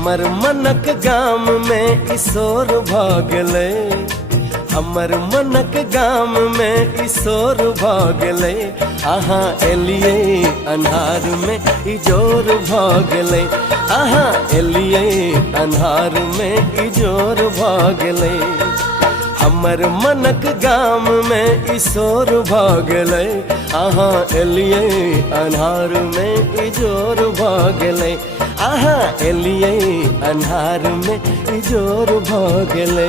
हमर मनक गाम में ईशोर भागले, हमर मनक गाम में ईशोर भागले। अहाँ एलिए अन्हार में इजोर भागले, अहाँ एलिए अन्हार में इजोर भागले। हमर मनक गाम में ईशोर भागले, अहाँ एलिए अन्हार में इजोर भागले, अहाँ एलिए अन्हार में इजोर भागले।